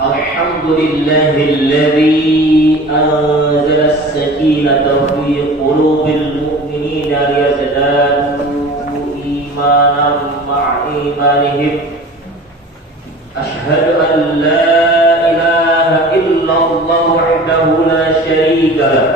الحمد لله الذي أنزل السكينة في قلوب المؤمنين ليزدادوا إيمانا مع إيمانهم. أشهد أن لا إله إلا الله وحده لا شريك له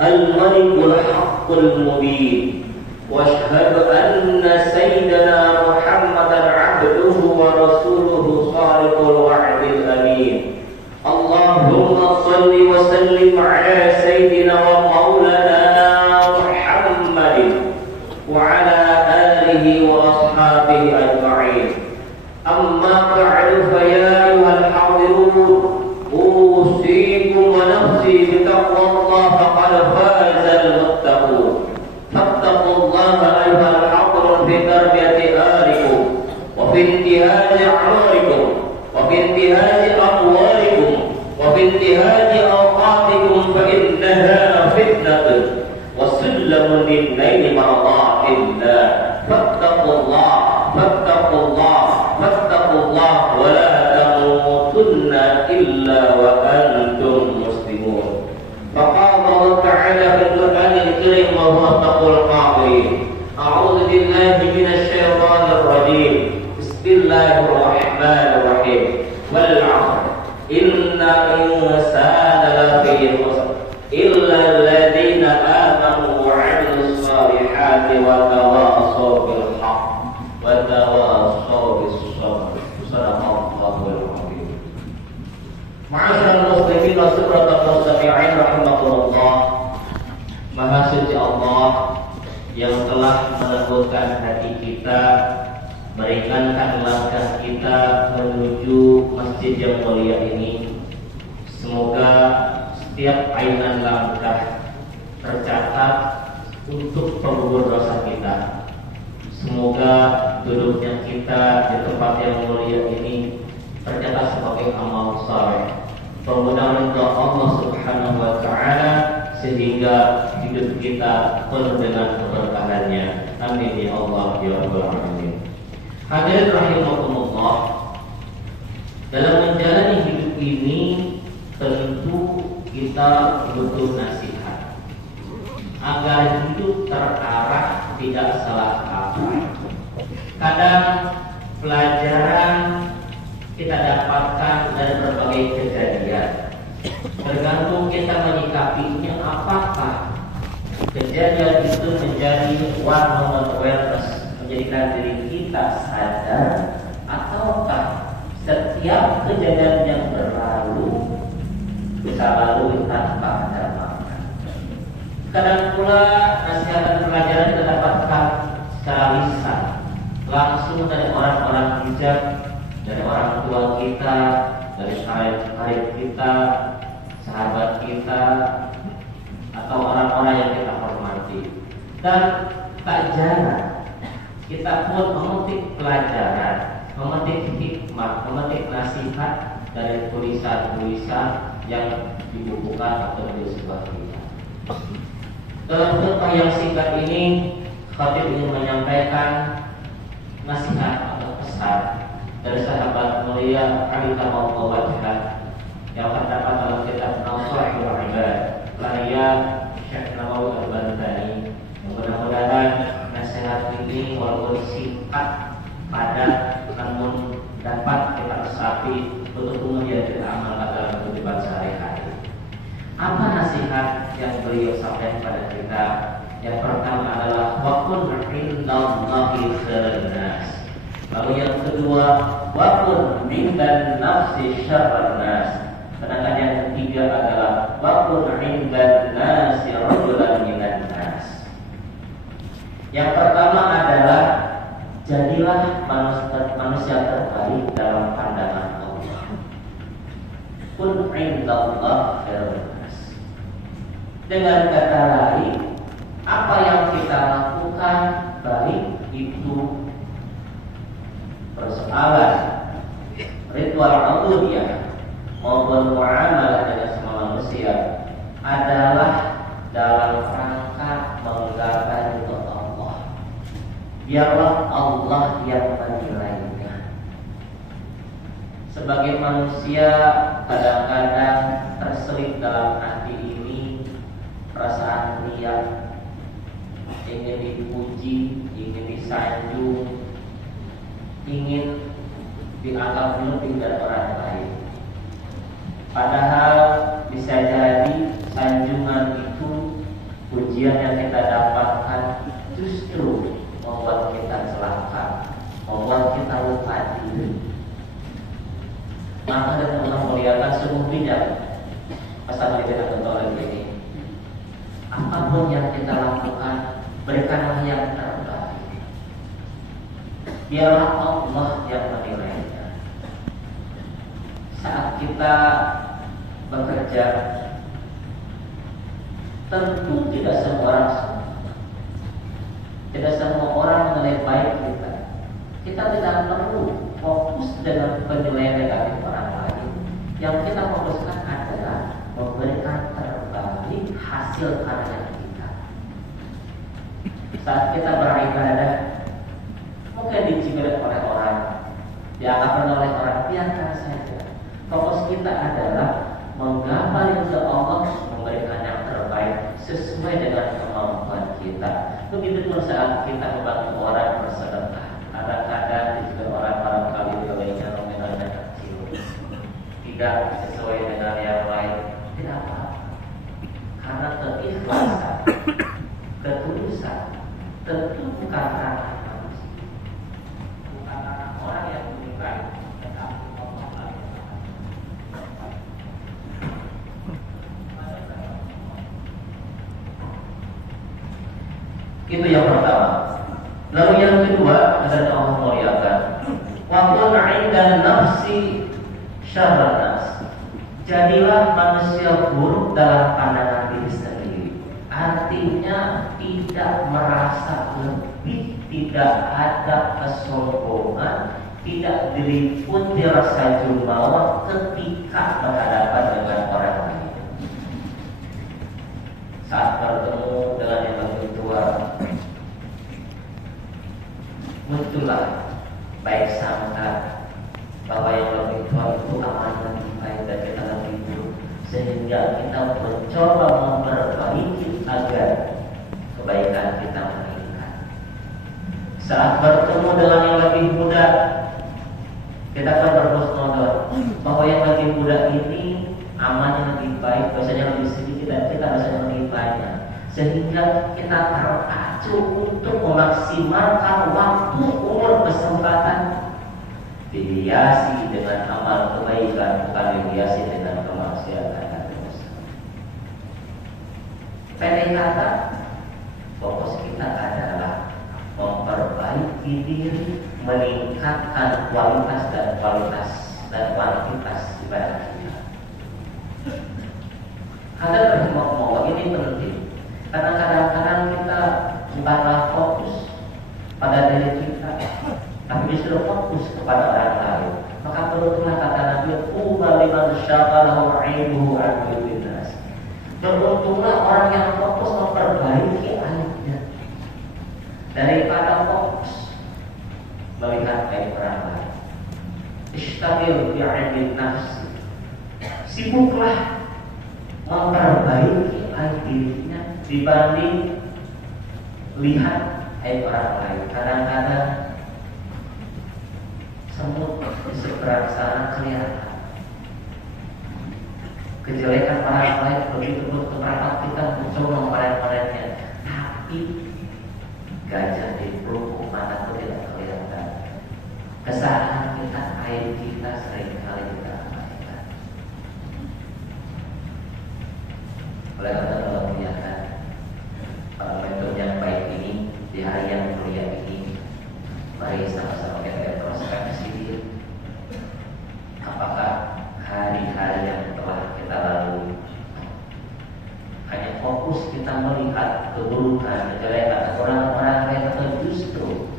الملك الحق المبين. وأشهد أن سيدنا محمدا عبده ورسوله صادق الوعد الأمين. اللهم صل وسلم على سيدنا ومولانا محمد وعلى آله وأصحابه أجمعين. أما بعد فيا أيها الحاضرون أوصيكم ونفسي بتقوى الله فقد فاز المتقون. فاتقوا الله أيها الحاضرون في تربية آلكم وفي انتهاج أعماركم وفي انتهاج أموالكم وفي انتهاج أوقاتكم فإنها فتنة وسلم للنيل مرضات الله. فاتقوا الله فاتقوا الله فاتقوا الله ولا تموتن إلا وأنتم مسلمون. فقال الله تعالى في القرآن الكريم وهو أصدق القائلين: أعوذ بالله من الشيطان الرجيم. بسم الله الرحمن الرحيم. والعصر إن الإنسان لفي خسر إلا الذين آمنوا وعملوا الصالحات وتواصوا بالحق وتواصوا بالصبر. صدق الله العظيم. Ma'asyiral muslimin wa sirratul mustami'in rahimakumullah. Maha suci Allah yang telah melembutkan hati kita, meringankan langkah kita menuju masjid yang mulia ini. Semoga setiap ainan langkah tercatat untuk penggugur dosa kita. Semoga duduknya kita di tempat yang mulia ini tercatat sebagai amal saleh, permohonan doa Allah Subhanahu wa taala, sehingga hidup kita penuh dengan keberkahannya. Amin ya Allah ya rabbal alamin. Hadirin rahimakumullah, dalam menjalani hidup ini tentu kita butuh nasihat agar hidup terarah, tidak salah kaprah. Kadang pelajaran kita dapatkan dari berbagai kejadian, tergantung kita menyikapinya. Apakah kejadian itu menjadi one moment awareness, menjadikan diri kita sadar, ataukah setiap kejadian yang berlalu bisa lalu tanpa ada makna. Kadang pula nasihat dan pelajaran kita dapatkan secara lisan, langsung dari orang-orang bijak, dari orang tua kita, dari karib kita, sahabat kita, atau orang-orang yang kita hormati. Dan tak jarang kita pun memetik pelajaran, memetik hikmah, memetik nasihat dari tulisan-tulisan yang dibukukan atau disebut kita. Dalam khutbah yang singkat ini, khatib ingin menyampaikan nasihat atau pesan dari sahabat mulia Habibullah Wajah yang terdapat dalam kitab Nawairul Ibad karya Syekh Nawawi Al-Bantani. Mudah-mudahan nasihat ini walaupun singkat padat, namun dapat kita resapi untuk kemudian kita amalkan dalam kehidupan sehari-hari. Apa nasihat yang beliau sampaikan kepada kita? Yang pertama adalah waqul indallahi khairan nas. Lalu yang kedua, waqul mindan nafsi syarran nas. Sedangkan yang ketiga adalah waqul indan nasi rajulan minan nas. Yang pertama adalah jadilah manusia terbaik dalam pandangan Allah. Kun indallah khairan nas. Dengan kata lain, apa yang kita lakukan baik itu persoalan ritual ubudiyah maupun muamalah dengan semua manusia adalah dalam rangka menggapai ridho Allah. Biarlah Allah yang menilainya. Sebagai manusia kadang-kadang terselip dalam hati ini perasaan riya, ingin dipuji, ingin disanjung, ingin dianggap lebih dari orang lain. Padahal bisa jadi sanjungan itu, pujian yang kita dapatkan justru membuat kita celaka, membuat kita lupa diri. Maka dengan Allah muliakan sungguh bijak pasal kita oleh ini. Apapun yang kita lakukan, berikanlah yang terbaik. Biarlah Allah yang menilainya. Saat kita bekerja, tentu tidak semua orang suka. Tidak semua orang menilai baik kita. Kita tidak perlu fokus dengan penilaian negatif orang lain. Yang kita fokuskan adalah memberikan terbaik hasil karya kita. Saat kita beribadah, mungkin dicibir oleh orang, dianggap oleh orang, biarkan saja. Fokus kita adalah menggambar ke Allah, memberikan yang terbaik sesuai dengan kemampuan kita. Begitu pun saat kita membantu orang bersedekah. Kadang-kadang juga orang barangkali nilainya nominalnya kecil, tidak sesuai dengan yang lain, tidak apa-apa. Karena keikhlasan, ketulusan tentu bukan karena manusia, bukan karena orang yang menilai, tetapi Allah. Itu yang pertama. Lalu yang kedua adalah Allah muliakan wa qul 'inda nafsi syarran nas. Jadilah manusia buruk dalam pandangan diri sendiri. Artinya tidak merasa lebih, tidak ada kesombongan, tidak diliputi rasa jumawa ketika berhadapan dengan orang lain. Saat bertemu dengan yang lebih tua, muncullah baik sangka bahwa yang lebih tua itu amanah lebih baik dan kita lebih buruk, sehingga kita mencoba memperbaiki agar kebaikan kita meningkat. Saat bertemu dengan yang lebih muda, kita akan berhusnuzon bahwa yang lebih muda ini amannya lebih baik, dosanya lebih sedikit dan kita dosanya lebih banyak, sehingga kita terpacu untuk memaksimalkan waktu, umur, kesempatan, dihiasi dengan amal kebaikan, bukan dihiasi dengan kemaksiatan dan dosa. Pendek kata, fokus kita adalah memperbaiki diri, meningkatkan kualitas dan kuantitas ibadah kita. Ada rahimahullah, ini penting. Karena kadang-kadang kita bukanlah fokus pada diri kita, tapi justru fokus kepada orang lain. Maka beruntunglah kata Nabi, "Tuba liman syaghalahu 'ilmuhu 'an dzikrin nas." Beruntunglah orang yang fokus memperbaiki aibnya daripada fokus melihat aib orang lain. Ishtagil bi'ilmin nafsi. Sibuklah memperbaiki aib dirinya dibanding lihat aib orang lain. Kadang-kadang semut di seberang sana kelihatan, kejelekan orang lain begitu berkeparat kita mencoba memperbaiki, tapi gajah di pelupuk mata pun tidak kelihatan. Kesalahan kita, aib kita seringkali kita abaikan. Oleh karena Allah muliakan, pada momentum yang baik ini, di hari yang mulia ini, mari sama-sama kita introspeksi diri. Apakah hari-hari yang telah kita lalui hanya fokus kita melihat keburukan, kejelekan orang-orang lain, atau justru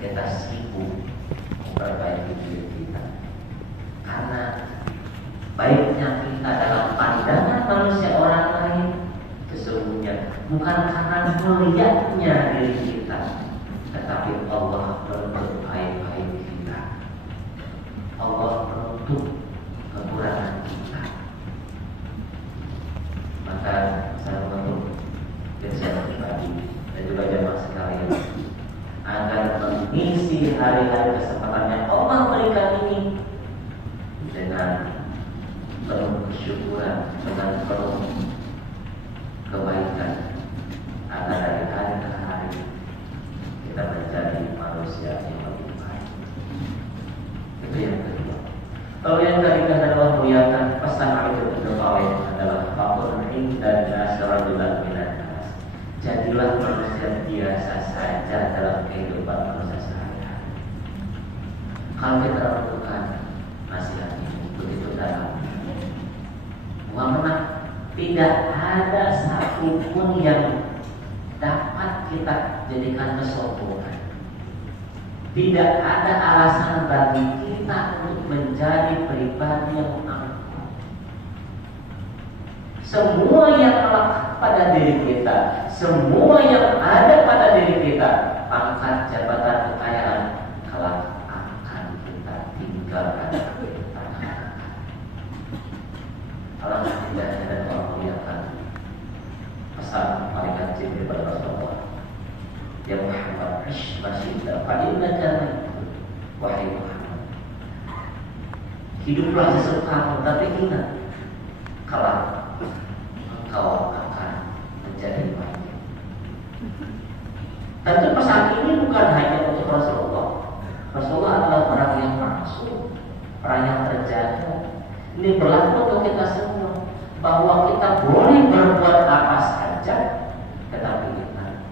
kita sibuk memperbaiki diri kita? Karena baiknya kita dalam pandangan manusia orang lain sesungguhnya bukan karena melihatnya diri kita, tetapi Allah menuntut aib-aib kita. Allah menuntut menutup kekurangan kita. Maka saya menutup kegiatan pribadi dan juga jemaah sekalian agar mengisi hari-hari kesempatan yang Allah berikan ini dengan penuh kesyukuran, dengan penuh kebaikan, agar dari hari ke hari kita menjadi manusia yang lebih baik. Itu yang kedua. Kalau yang ketiga adalah muliakan pesan itu Nabi adalah fakun dan nasrajulan minas. Jadilah manusia biasa saja dalam kehidupan manusia sehari-hari. Kalau kita lakukan nasihat ini begitu dalam, karena tidak ada satupun yang dapat kita jadikan kesombongan. Tidak ada alasan bagi kita untuk menjadi pribadi yang angkuh. Semua yang melekat pada diri kita, semua yang ada pada diri kita, pangkat, jabatan, kekayaan, kelak akan kita tinggalkan. Allah tidak ada orang muliakan pesan malaikat Jibril pada Rasulullah, ya Muhammad, ish masyidda fa'inna wahai Muhammad, hiduplah sesukamu, tapi ingat kalau engkau akan menjadi baik. Tentu pesan ini bukan hanya untuk Rasulullah. Rasulullah adalah orang yang maksum, orang yang terjaga. Ini berlaku untuk kita semua, bahwa kita boleh berbuat apa saja, tetapi ingat,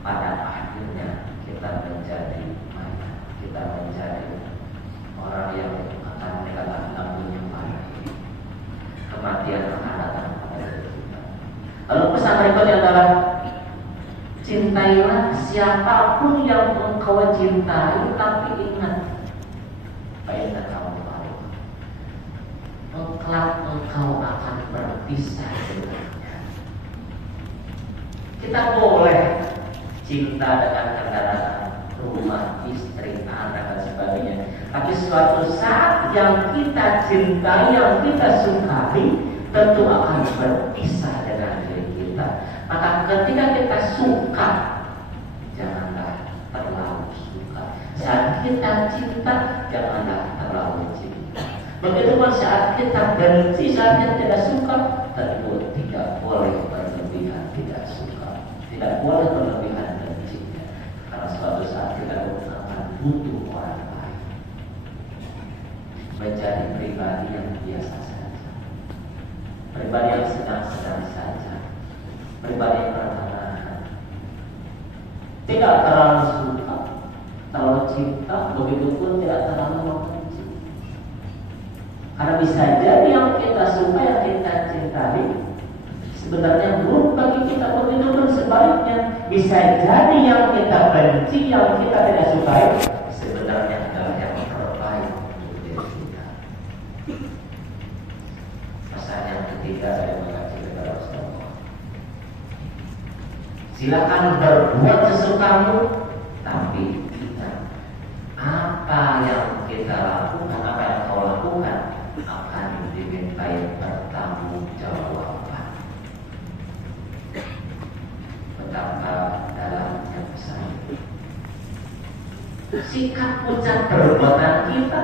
pada akhirnya kita menjadi mayat, kita menjadi orang yang akan meninggalkan alam yang baik. Kematian akan datang pada diri kita. Lalu pesan berikutnya adalah cintailah siapapun yang engkau cintai, tapi ingat, baiklah kamu tahu, kelak engkau akan berpisah dengannya. Kita boleh cinta dengan kendaraan, rumah, istri, anak dan sebagainya, tapi suatu saat yang kita cintai, yang kita sukai, tentu akan berpisah dengan diri kita. Maka ketika kita suka, janganlah terlalu suka. Saat kita cinta, janganlah terlalu cinta. Begitu pun saat kita benci, saat kita tidak suka, tentu tidak boleh berlebihan tidak suka, tidak boleh berlebihan bencinya. Karena suatu saat kita akan butuh orang lain, menjadi pribadi yang biasa saja, pribadi yang sedang-sedang saja, pribadi yang pertengahan, tidak terlalu suka, terlalu cinta, begitu pun tidak terlalu membenci. Karena bisa jadi yang kita suka, yang kita cintai, sebenarnya buruk bagi kita, begitu pun sebaliknya. Bisa jadi yang kita benci, yang kita tidak sukai, sebenarnya adalah yang terbaik untuk diri kita. Pesan yang ketiga saya mengaji kepada Rasulullah, silakan berbuat sesukamu, tapi ingat, apa yang kita lakukan, apa yang kau lakukan, akan dimintai pertanggungjawaban. Betapa dalamnya pesan. Sikap ucap perbuatan kita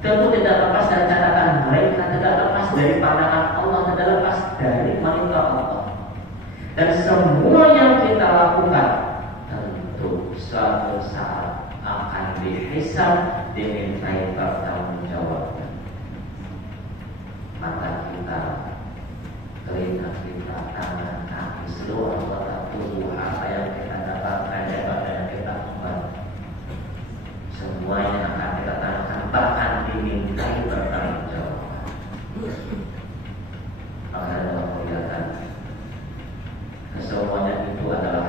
tentu tidak lepas dari catatan mereka, tidak lepas dari pandangan Allah, tidak lepas dari monitor Allah. Dan semua yang kita lakukan tentu suatu saat akan dihisab, dimintai pertanggungjawaban. Mata kita, telinga kita, tangan, kaki, seluruh anggota tubuh, apa yang kita dapatkan, jabatan yang kita emban, semuanya akan kita tanyakan, bahkan dimintai pertanggungjawaban. Maka dalam kelihatan, kesemuanya itu adalah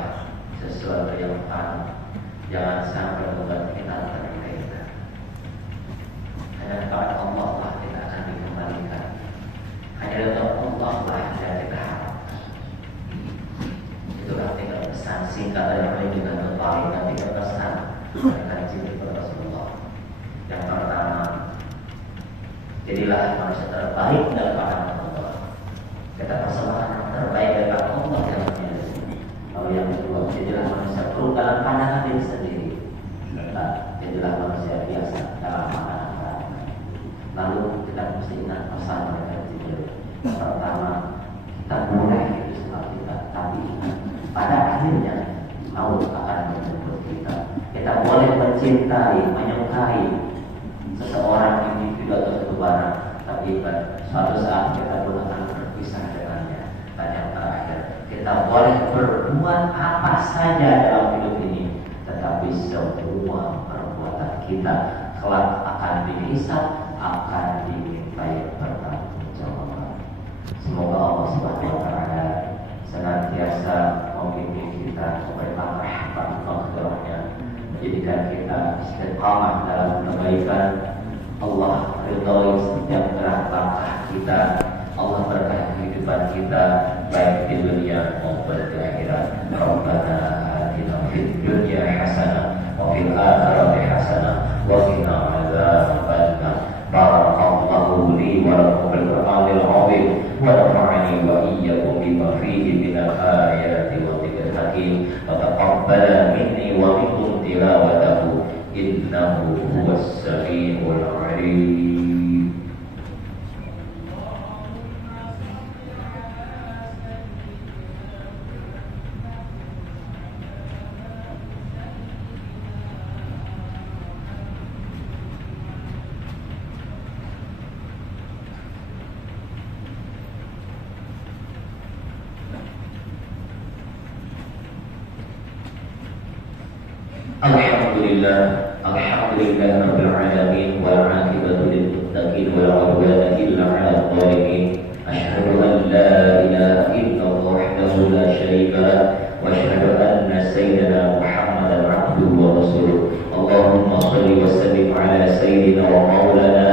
sesuatu yang fana. Jangan sampai membuat kita terlena. Hanya kepada Allah lah kita akan dikembalikan. Hanya untuk Allah lah yang kita harapkan. Itulah tiga pesan singkat dari Ali bin Abi Thalib dan tiga pesan dari Jibril kepada Rasulullah. Yang pertama, Jadilah manusia terbaik dalam pandangan Allah. Kita persembahkan yang terbaik dari Allah yang punya. Lalu yang kedua, jadilah manusia buruk dalam pandangan diri sendiri. Jadilah manusia biasa dalam pandangan orang. Lalu kita mesti ingat pesan mereka itu. Pertama, kita boleh hidup seperti kita, tapi ingat pada akhirnya maut akan menjemput kita. Kita boleh mencintai, menyukai seseorang individu atau satu barang, tapi suatu saat kita pun akan berpisah dengannya. Dan yang terakhir, kita boleh berbuat apa saja dalam hidup ini, tetapi semua perbuatan kita kelak akan dihisab, akan dimintai pertanggungjawaban. Semoga Allah Subhanahu wa taala senantiasa membimbing kita supaya rahmat maghfirahnya, menjadikan kita istiqamah dalam kebaikan. Allah ridhoi setiap gerak langkah kita. Allah berkahi kehidupan kita baik di dunia maupun di akhirat. Rabbana atina fid dunya hasanah wa fil akhirati hasanah wa qina adzabannar. Barakallahu li wa lakum bil Qur'anil azim wa nafa'ani wa iyyakum bima fihi minal ayati wa dzikril hakim wa taqabbala minni wa minkum tilawatahu innahu huwas samiul alim. Alhamdulillah rabbil alamin wal 'aqibatu lil muttaqin wa la 'udwana illa 'alal zalimin. Asyhadu an la ilaha illallah wahdahu la syarika lah wa asyhadu anna sayyidina Muhammadan 'abduhu wa rasuluh. Allahumma shalli wa sallim 'ala sayyidina wa maulana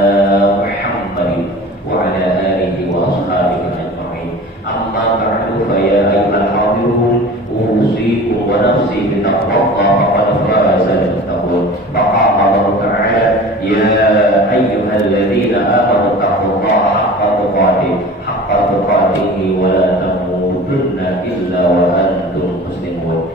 Muhammadin wa 'ala alihi wa ashabihi ajma'in. Amma ba'du fa ya ayyuhal hadirun usikum wa nafsi bi taqwallah faqad faza al-muttaqun. Faqala Allah Ta'ala ya ayyuhalladzina amanu taqullaha haqqa tuqatih wa la tamutunna illa wa antum muslimun.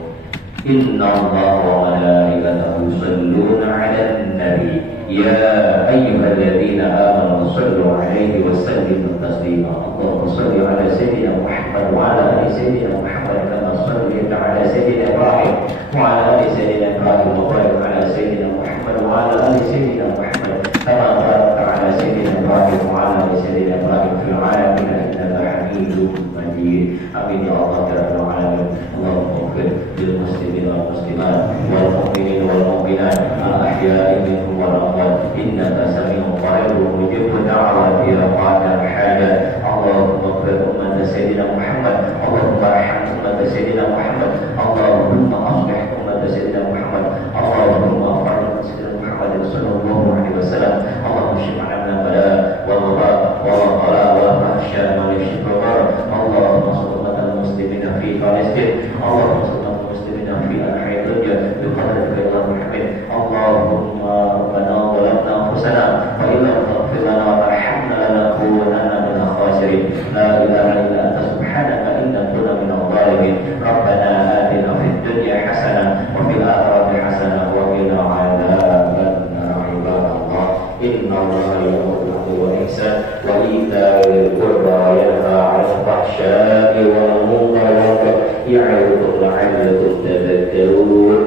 Inna Allaha wa malaikatahu yusholluna 'alan nabi ya ayyuhalladzina amanu shallu 'alaihi wa sallimu taslima. Allahumma shalli 'ala sayyidina Muhammad wa 'ala ali sayyidina Muhammad kama shallaita 'ala sayyidina Ibrahim wa 'ala ali sayyidina Ibrahim wa barik 'ala sayyidina Muhammad wa 'ala ali sayyidina Muhammad kama barakta 'ala sayyidina Ibrahim wa 'ala ali sayyidina Ibrahim fil 'alamin innaka Hamidum Majid. Amin ya Allah ya rabbal alamin. Allahumma ighfir lil muslimin wal muslimat wal mu'minin wal mu'minat al ahya'i minhum wal amwat innaka sami'un qaribun mujibud da'wati ya qadar hajat. Allahumma ighfir ummat sayyidina Muhammad. Allahumma arham ummat sayyidina Muhammad. Allahumma aslih ummat sayyidina Muhammad. Allahumma farij sayyidina Muhammad sallallahu alaihi wasallam. Allahumma shfi' lana bala wal waba wal qala wal fahsya wal shikar. Allahumma salli ala muslimina fi Palestin. Allahumma salli ala muslimina fi al-hayy dunya bi qadri Muhammad. Allahumma rabbana zalamna anfusana wa illam taghfir lana wa tarhamna lanakunanna minal khasirin. La ilaha illa anta subhanaka inna kunna minadh dhalimin. Rabbana atina fid dunya hasanah wa fil akhirati hasanah wa qina adzabannar. Ibadallah, inna Allaha ya'muru bil 'adli wal ihsan wa ita'i dzil qurba wa yanha 'anil fahsya'i wal munkari wal baghi ya'idukum la'allakum tadhakkarun.